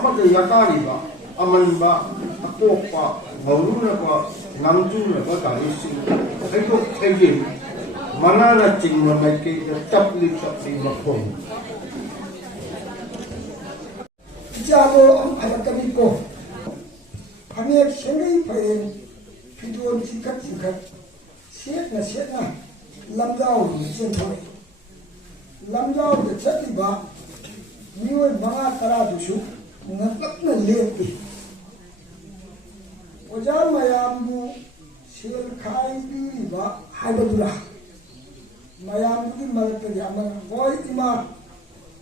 amada yakariba amanba apopa ngawlunaba ngamjunaba karisi aiko thegin manana chingma maike tapli makhon jabo alakami ko kami sengai payen video sikat siatna lamdao senthoi lamdao de chatiba mioi manga tara dusu ngakna lepi oja mayambu sel khai bi ba haibadura mayambu ki malta yama boy ima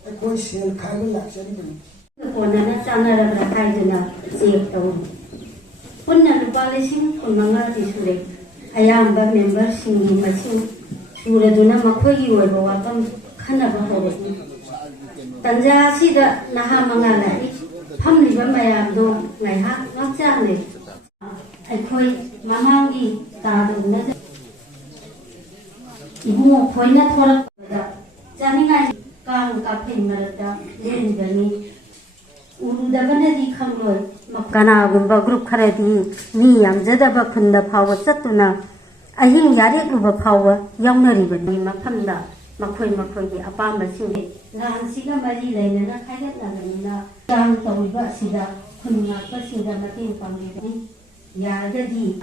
ekoi sel khai la chari bani kona na chana ra khai duna save taw punna lupa lesing kunmanga ti sure ayamba member singi masing sure duna makhoi gi oi ba wakam khana ba hore tanja sida naha manga la famli ba mayam do ngai ha ngak chang le akhoi mamangi ta do na ibu khoina thora da janinga kang ka phin marada len bani urudabana di khamloi makana gumba group kharadi mi yamjadaba khunda phawa chatuna ahing yare luba phawa yawnari bani mafamda makhoi gi apamba singi ran siga mari leina na khaigat na na jang tawiba sida khunna pa singa mating pamri ni yadadi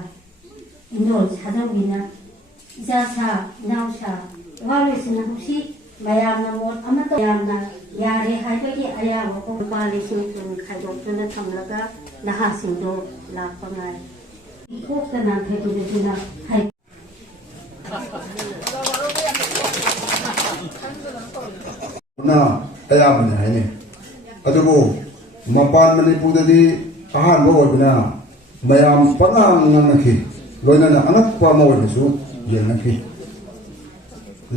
indol sadawina jasa nausa walesina husi mayamna mot amata yamna yare haibagi ayama ko bali singtun khaidokuna thamlaga naha singdo lakpangai ikokana thedudina hai na ayamna haine adugo mapan manipudadi ahan bo bina mayam panang ngamaki loina na anak pa mo bisu yenaki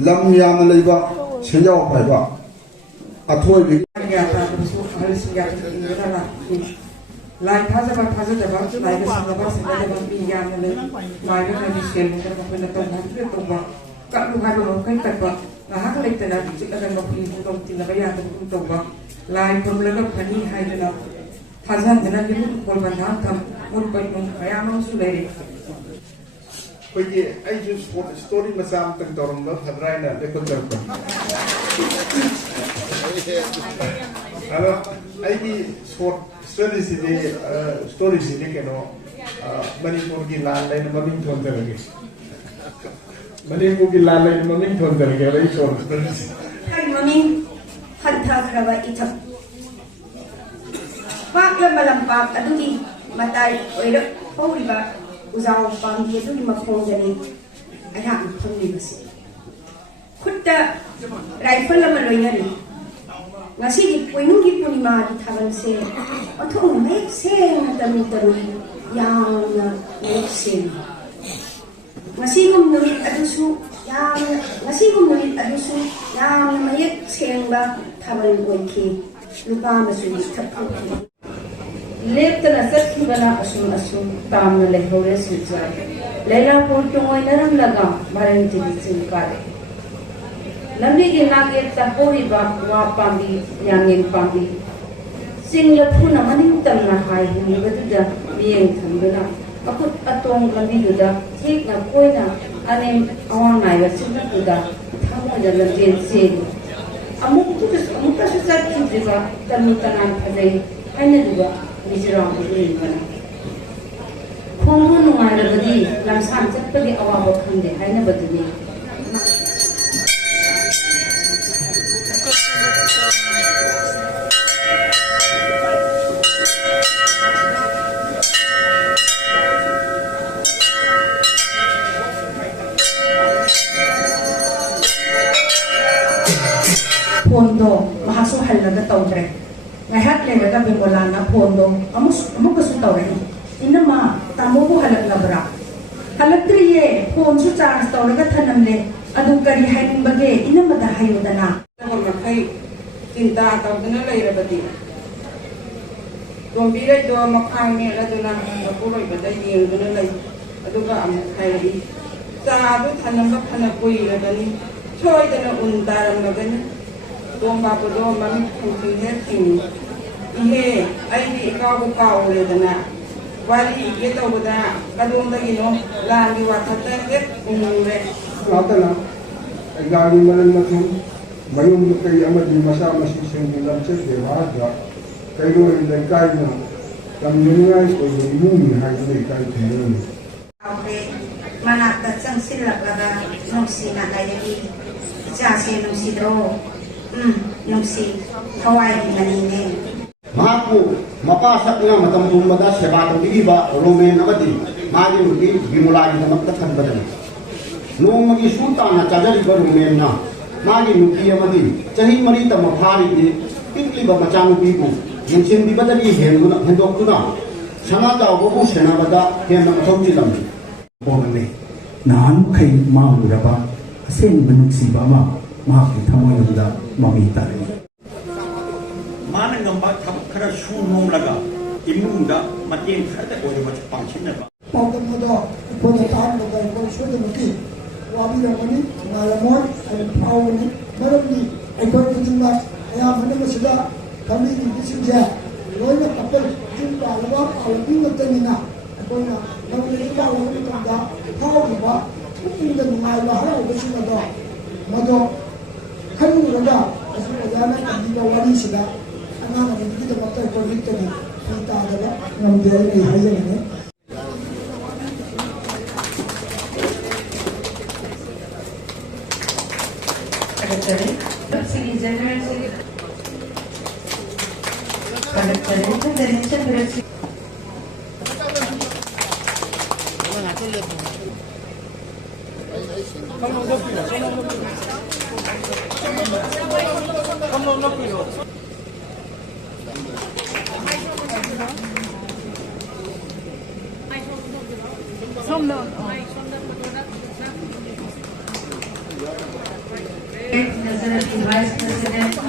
lam yam leiba senjaw phaiba athoi bi ya ta su halsin ya ta lai thaja ba lai ga sanga ba sanga ba bi ya ne lai ga ni sel ka ba na to na to ba ka lu ha lo kan ta ba na ha ka le ta na ji ka ga bi to tin na ba ya to ba lai pum la ga phani hai na thaja na ni mu ko ba na tham mu pa mu ya no su le ri Pergi, I just want story macam tentang orang hadrai na lekon terpa. Kalau I di story sini keno Manipur ki lan lain maming thon terlagi. Manipur ki lan lain maming thon terlagi. Ada short story. Hai maming hanta keraba itu. Pak yang melampak aduh di matai oido pauriba. Usaha pang itu di makong jadi ayah pun di besi. Kuda rifle lama loynya ni. Ngasih di poinu di punima di taban se. Atau make se ngadami terus yang make se. Ngasih ngomongin adusu yang ngasih ngomongin adusu yang make se ba taban oike. Lupa masuk di tapuk. Leptana sakibana asum tamna lehore sujai lela portongoi naram laga maran tili kare lambi gi nage ta hori ba wa pambi yangin pambi singla phuna maning tamna hai ni bada mieng thambena akut atong lambi duda thik na koina ane awang nai wa singla duda thamo jala jen se amuk ta su sat ki ba tamu tanan phadai aina duba Miserong ini mana? Komun nungai lagi, langsam cepat di awal bukan deh, hanya begini. Pondo, mahasuk hal naga taudre. Ngahat le ga bimola na pondo amus ka sutawre inama tamo ko halak labra halak triye pon su chance tawre ga thanam le adu kari hainin bage inama da hayudana ma khai tinta tawdana lai rabati tombire do makhang me la duna ko roi bada yeng duna lai adu ga am khai sa du thanam ba khana koi la dani choi dana un daram la gani Dong ba do mami kuting he ting इहे अइदी cow लेदना वाली ये तो बता कदम तक no Langi वाथता एक उमुरे ꯉꯥꯛꯇꯅ ꯒꯥꯔꯤ ꯃꯔꯜ ꯃꯊꯨꯝ ꯃꯌꯨꯝ ꯀꯩ ꯑꯃꯗꯤ ꯃꯆꯥ ꯃꯁꯨꯁꯤꯡꯒꯤ ꯂꯝꯆꯠ ꯕꯦꯕꯥꯔꯗ ꯀꯩꯔꯣꯏ ꯂꯩꯀꯥꯏꯅ ꯇꯝꯅꯤꯡꯉꯥꯏ ꯑꯣꯏꯕ ꯏꯃꯨꯡꯅꯤ ꯍꯥꯏꯗꯨꯅ ꯏꯀꯥꯏ ꯈꯨꯝꯅꯔꯝꯃꯤ ꯃꯅꯥꯛꯇ ꯆꯪꯁꯤꯜꯂꯛꯂꯒ ꯅꯨꯡꯁꯤꯅ ꯍꯥꯏꯔꯛꯏ ꯏꯆꯥꯁꯦ ꯅꯨꯡꯁꯤꯗ꯭ꯔꯣ ꯅꯨꯡꯁꯤ ꯊꯋꯥꯏꯒꯤ ꯃꯅꯤꯅꯦ ꯃꯍꯥꯛꯄꯨ ꯃꯄꯥ ꯁꯛꯅ ꯃꯇꯝ ꯄꯨꯝꯕꯗ ꯁꯦꯕꯥ ꯇꯧꯕꯤꯔꯤꯕ ꯔꯣꯃꯦꯟ ꯑꯃꯗꯤ ꯃꯥꯒꯤ ꯅꯨꯄꯤ ꯕꯤꯃꯣꯂꯥꯒꯤꯗꯃꯛꯇ ꯈꯟꯕꯗꯅꯤ ꯅꯣꯡꯃꯒꯤ ꯁꯨ ꯇꯥꯅ ꯆꯥꯖꯔꯤꯕ ꯔꯣꯃꯦꯟꯅ ꯃꯥꯒꯤ ꯅꯨꯄꯤ ꯑꯃꯗꯤ ꯆꯍꯤ 4 ꯇꯝꯕ ꯐꯥꯔꯤꯕꯤ ꯄꯤꯛꯂꯤꯕ ꯃꯆꯥꯅꯨꯄꯤꯕꯨ ꯌꯦꯡꯁꯤꯟꯕꯤꯕꯗꯒꯤ ꯍꯦꯟꯗꯣꯛꯇꯨꯅ ꯁꯅꯥ ꯆꯥꯎꯕꯕꯨ ꯁꯦꯟꯅꯕꯗ ꯍꯦꯟꯅ ꯃꯊꯧ ꯆꯤꯜꯂꯝꯃꯤ ꯄꯣꯛꯂꯦ ꯅꯍꯥꯟꯈꯩ ꯃꯥꯡꯂꯨꯔꯕ ꯑꯁꯦꯡꯕ ꯅꯨꯡꯁꯤꯕ ꯑꯃ ꯃꯍꯥꯛꯀꯤ ꯊꯃꯣꯏꯅꯨꯡꯗ ꯃꯃꯤ ꯇꯥꯔꯛꯏ ꯃꯥꯅ ꯉꯝꯕ ꯊꯕꯛ ꯈꯔ ꯁꯨ ꯅꯣꯝꯂꯒ ꯏꯃꯨꯡꯗ ꯃꯇꯦꯡ ꯈꯔꯗ ꯑꯣꯏꯔꯕꯁꯨ ꯄꯥꯡꯁꯤꯟꯅꯕ ꯄꯥꯎꯗꯝ ꯑꯗꯣ ꯑꯩꯈꯣꯏꯅ ꯇꯥꯍꯟꯕꯗ ꯑꯩꯈꯣꯏ ꯁꯣꯏꯗꯅꯃꯛꯀꯤ ꯋꯥꯕꯤꯔꯝꯒꯅꯤ ꯅꯨꯡꯉꯥꯏꯔꯝꯃꯣꯏ ꯍꯥꯏꯅ ꯐꯥꯎꯒꯅꯤ ꯃꯔꯝꯗꯤ ꯑꯩꯈꯣꯏ ꯈꯨꯗꯤꯡꯃꯛ ꯑꯌꯥꯝꯕꯅ ꯃꯁꯤꯗ ꯐꯝꯃꯤꯔꯤꯕꯁꯤꯡꯁꯦ ꯂꯣꯏꯅ ꯀꯞꯄꯜ ꯌꯨꯝ ꯄꯥꯜꯂꯕ ꯄꯥꯜꯂꯕꯤ ꯉꯥꯛꯇꯅꯤꯅ ꯑꯩꯈꯣꯏꯅ ꯅꯧꯅ ꯄꯥꯜꯂꯕ ꯃꯇꯝꯗ ꯐꯥꯎꯔꯤꯕ ꯄꯨꯛꯅꯤꯡꯗ ꯅꯨꯡꯉꯥꯏꯕ ꯍꯔꯥꯎꯕꯁꯤꯡ ꯑꯗꯣ ꯃꯗꯣ ꯈꯜꯂꯨꯔꯒ ꯑꯁꯤ ꯑꯣꯖꯥꯅ ꯇꯝꯕꯤꯕ ꯋꯥꯔꯤꯁꯤꯗ ꯑꯉꯥꯡ ꯑꯗꯨꯒꯤꯗꯃꯛꯇ ꯑꯩꯈꯣꯏ ꯍꯧꯖꯤꯛꯇꯗꯤ ꯐꯤ ꯇꯥꯗꯕ ꯉꯝꯗꯦ ꯑꯩ ꯍꯥꯏꯖꯅꯤꯡꯉꯤ Vice President.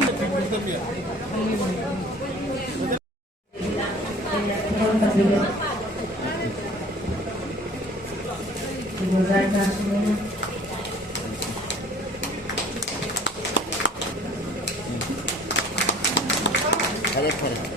खरे खरे